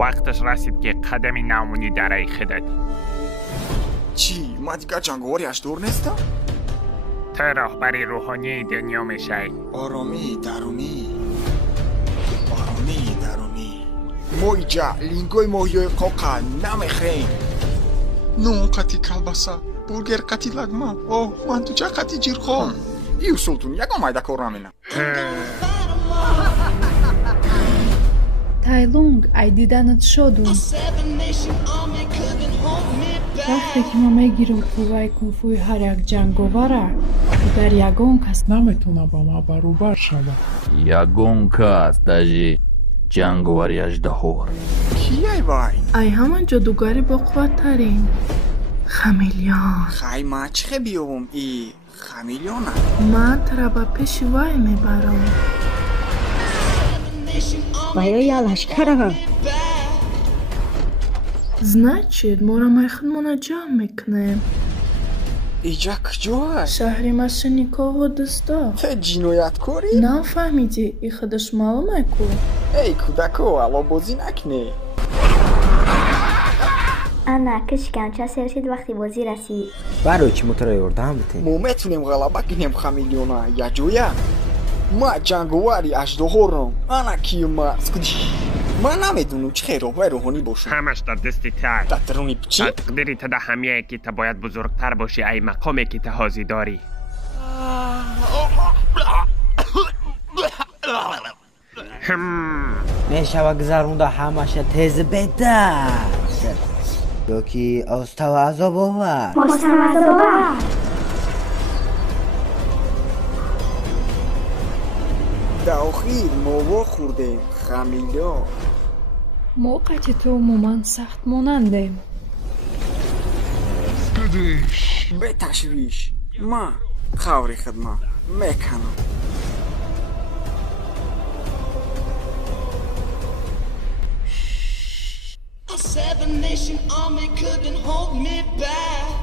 وقتش رسید که قدمی نمونی در خودت. چی؟ ما دیگه جنگاوری اشدور نیستم؟ تو راهبری روحانی دنیا میشی. آرامی درونی ما اینجا لینگوی ماهیای قاقا نمیخریم. نون قطی کلبسه، برگر قطی لگمه، من تو چه قطی جیرخان. ایو سلطون یک آمایده کار نمینم. تایلونگ ای دیدنت شدون. وقتی که ما میگیریم قوای کنفوی هر یک جنگاوره در یگان کس نمیتونه با ما برابر شود. یگان کس داجی جنگاوری اژدهار. کیه وای؟ ای همان جادوگری با قوت ترین خمیلیون. خیلی ما چه بیام ای خمیلیونه؟ من ترا با پیش وای میبرم. وای یالش کرم. Значит, ما را میخونمون جمع میکنیم. اینجا کجاه؟ شهری ماشینیکا و دستا. تو جنایت کاری؟ نه فهمیدی ای خودش معلومه کو. ای کودکو الان بازی نکنی. انا کشکم چه رسید وقتی بازی رسید. برای چی موتور یوردم بتیم؟ ما میتونیم غلبه کنیم خمیلیونا یا جویا. ما جنگاوری اژدهارم. انا کیم سکودی. من نمیدونم چه راهبر روحانی باشم. همش در دستی تای. در درونی چی؟ تقدیری تا در همیه که تا باید بزرگتر باشی ای مقامی که تا حاضی داری. میشه گذرونده همش تیز بده. یکی استوا عذاب آور. داخل ما خوردیم خمیلیون. موقعی تو عموما سخت مانندیم. به تشویش ما خوری خدمه میکنم. A 7 Nation army couldn't hold me back.